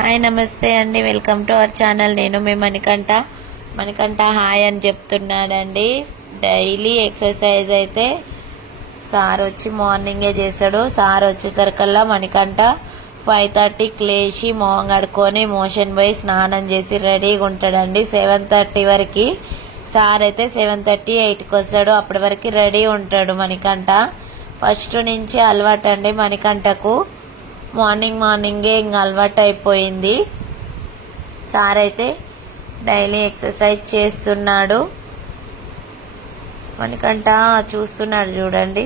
Hi నమస్తే అండి, welcome to our channel. నేను మీ మణికంఠ హాయ్ అని చెప్తున్నాడండి. డైలీ ఎక్సర్సైజ్ అయితే సార్ వచ్చి మార్నింగే చేస్తాడు. సార్ వచ్చేసరికల్లా మణికంఠ 5:30కి లేచి మొహం కడుక్కొని మోషన్ పోయి స్నానం చేసి రెడీగా ఉంటాడండి. 7:30 వరకు సార్ అయితే 7:30, 8కి వస్తాడు. అప్పటి వరకు రెడీ ఉంటాడు మణికంఠ. ఫస్ట్ నుంచి అలవాటు అండి మణికంఠకు. మార్నింగే ఇంకా అలవాటు అయిపోయింది. సార్ అయితే డైలీ ఎక్సర్సైజ్ చేస్తున్నాడు. మణికంఠ చూస్తున్నాడు చూడండి.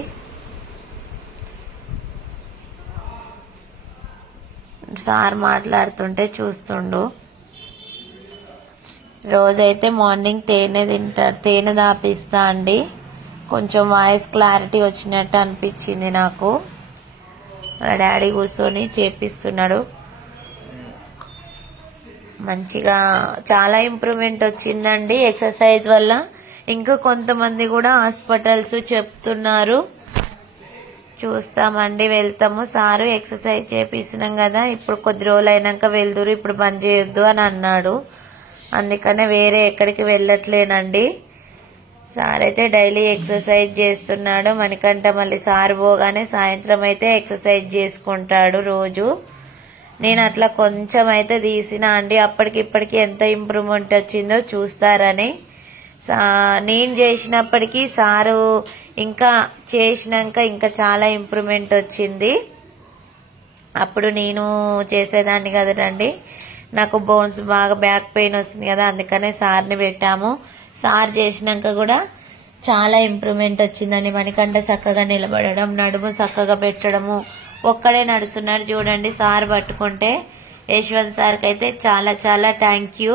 సార్ మాట్లాడుతుంటే చూస్తుండు. రోజైతే మార్నింగ్ తేనె తింటాడు. తేనె దాపిస్తా అండి. కొంచెం వాయిస్ క్లారిటీ వచ్చినట్టు అనిపించింది నాకు. డాడీ కూర్చొని చేపిస్తున్నాడు. మంచిగా చాలా ఇంప్రూవ్మెంట్ వచ్చిందండి ఎక్సర్సైజ్ వల్ల. ఇంకా కొంతమంది కూడా హాస్పిటల్స్ చెప్తున్నారు. చూస్తామండి, వెళ్తాము. సారు ఎక్సర్సైజ్ చేపిస్తున్నాం కదా, ఇప్పుడు కొద్ది రోజులు అయినాక వెళ్దురు, ఇప్పుడు బంద్ చేయొద్దు అని అన్నాడు. అందుకనే వేరే ఎక్కడికి వెళ్ళట్లేనండి. సార్ అయితే డైలీ ఎక్సర్సైజ్ చేస్తున్నాడు. మణికంఠ మళ్ళీ సార్ పోగానే సాయంత్రం అయితే ఎక్సర్సైజ్ చేసుకుంటాడు రోజు. నేను అట్లా కొంచెం అయితే తీసినా అండి. అప్పటికిప్పటికి ఎంత ఇంప్రూవ్మెంట్ వచ్చిందో చూస్తారని. నేను చేసినప్పటికీ సారు ఇంకా చేసినాక ఇంకా చాలా ఇంప్రూవ్మెంట్ వచ్చింది. అప్పుడు నేను చేసేదాన్ని కదండి. నాకు బోన్స్ బాగా బ్యాక్ పెయిన్ వస్తుంది కదా, అందుకనే సార్ని పెట్టాము. సార్ చేసినాక కూడా చాలా ఇంప్రూవ్మెంట్ వచ్చిందండి. మణికంఠ చక్కగా నిలబడడం, నడుము చక్కగా పెట్టడము, ఒక్కడే నడుస్తున్నాడు చూడండి. సార్ పట్టుకుంటే యశ్వంత్ సార్కి అయితే చాలా చాలా థ్యాంక్ యూ.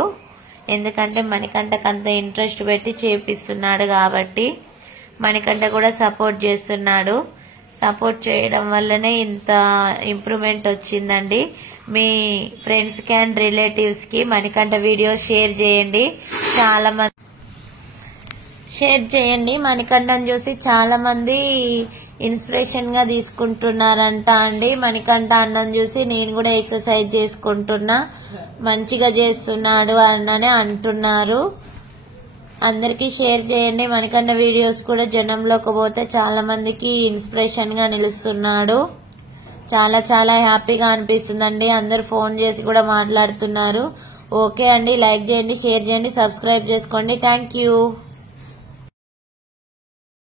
ఎందుకంటే మణికంఠకు అంత ఇంట్రెస్ట్ పెట్టి చేపిస్తున్నాడు కాబట్టి. మణికంఠ కూడా సపోర్ట్ చేస్తున్నాడు. సపోర్ట్ చేయడం వల్లనే ఇంత ఇంప్రూవ్మెంట్ వచ్చిందండి. మీ ఫ్రెండ్స్ కి అండ్ రిలేటివ్స్ కి మణికంఠ వీడియో షేర్ చేయండి. చాలా మంది షేర్ చేయండి. మణికంఠను చూసి చాలా మంది ఇన్స్పిరేషన్ గా తీసుకుంటున్నారంట అండి. మణికంఠ అన్నం చూసి నేను కూడా ఎక్సర్సైజ్ చేసుకుంటున్నా, మంచిగా చేస్తున్నాడు అని అంటున్నారు. అందరికీ షేర్ చేయండి. మణికంఠ వీడియోస్ కూడా జనంలోకి పోతే చాలా మందికి ఇన్స్పిరేషన్ గా నిలుస్తున్నాడు. చాలా చాలా హ్యాపీగా అనిపిస్తుందండి. అందరు ఫోన్ చేసి కూడా మాట్లాడుతున్నారు. ఓకే అండి, లైక్ చేయండి, షేర్ చేయండి, సబ్స్క్రైబ్ చేసుకోండి. Thank you.